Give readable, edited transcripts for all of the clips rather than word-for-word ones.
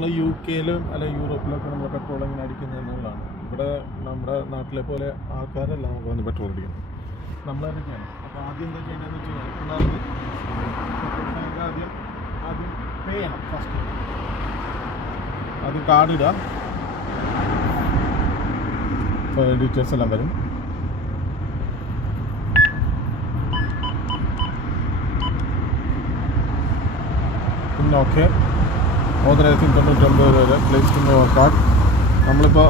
നമ്മൾ UK-ലും അല്ലെങ്കിൽ യൂറോപ്പിലൊക്കെ നമ്മൾ പെട്രോൾ എങ്ങനെ അടിക്കുന്നത് എന്നുള്ളതാണ്. ഇവിടെ നമ്മുടെ നാട്ടിലെ പോലെ ആൾക്കാരല്ല നമുക്ക് വന്ന് പെട്രോൾ അടിക്കുന്നത്, നമ്മളതൊക്കെയാണ്. അപ്പോൾ ആദ്യം എന്താ ചെയ്യേണ്ടതെന്ന് വെച്ച് കഴിഞ്ഞാൽ ആദ്യം പേ ചെയ്യണം. ഫസ്റ്റ് ആദ്യം കാർഡ് ഇടുക, ഡീറ്റെയിൽസ് എല്ലാം വരും. പിന്നെ ഓക്കെ, ഓതറൈസിങ് 99 വരെ പ്ലേസ് യുവർ കാർഡ്. നമ്മളിപ്പോൾ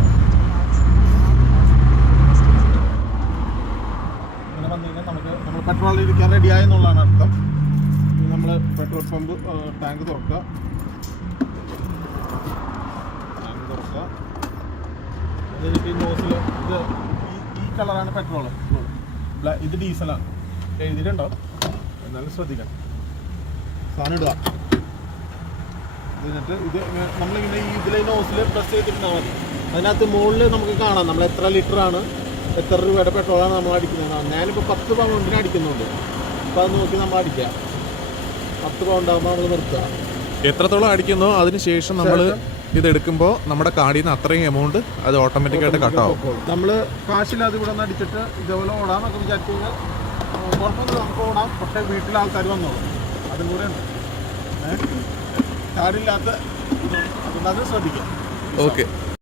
ഇങ്ങനെ വന്നു കഴിഞ്ഞാൽ നമ്മൾ പെട്രോൾ ഇരിക്കാൻ റെഡിയായി എന്നുള്ളതാണ് അർത്ഥം. നമ്മൾ പെട്രോൾ പമ്പ് ടാങ്ക് തുറക്കുക. അതിലേക്ക് ഈ നോസിൽ ഈ കളറാണ് പെട്രോൾ, ഇത് ഡീസലാണ് എഴുതിയിട്ടുണ്ടാവും, എന്നാലും ശ്രദ്ധിക്കണം. സാധനം ഇടുക. എന്നിട്ട് ഇത് നമ്മളിങ്ങനെ ഇതിലെ നോസിൽ പ്രസ് ചെയ്തിട്ടുണ്ടാൽ മതി. അതിനകത്ത് മുകളിൽ നമുക്ക് കാണാം നമ്മൾ എത്ര ലിറ്ററാണ്, എത്ര രൂപയുടെ പെട്രോളാണ് നമ്മൾ അടിക്കുന്നത്. ഞാനിപ്പോൾ 10 പൗണ്ടിന് അടിക്കുന്നുണ്ട്. അപ്പോൾ അത് നോക്കി നമ്മൾ അടിക്കുക. 10 പൗണ്ട് ആകുമ്പോൾ നമ്മൾ നിർത്തുക. എത്രത്തോളം അടിക്കുന്നോ അതിനുശേഷം നമ്മൾ ഇതെടുക്കുമ്പോൾ നമ്മുടെ കാർഡിൽ നിന്ന് അത്രയും എമൗണ്ട് അത് ഓട്ടോമാറ്റിക്കായിട്ട് കട്ടാവും. നമ്മൾ കാശില്ലാതെ ഇവിടെ നിന്ന് അടിച്ചിട്ട് ഇതേപോലെ ഓടാമെന്നൊക്കെ വിചാരിച്ചു കഴിഞ്ഞാൽ പുറത്തൊന്നും നമുക്ക് ഓടാം, പക്ഷേ വീട്ടിലെ ആൾക്കാർ വന്നോളും. അതും കൂടെ ഉണ്ട്. കാർഡില്ലാത്ത അതുകൊണ്ട് അത് ശ്രദ്ധിക്കാം. ഓക്കെ.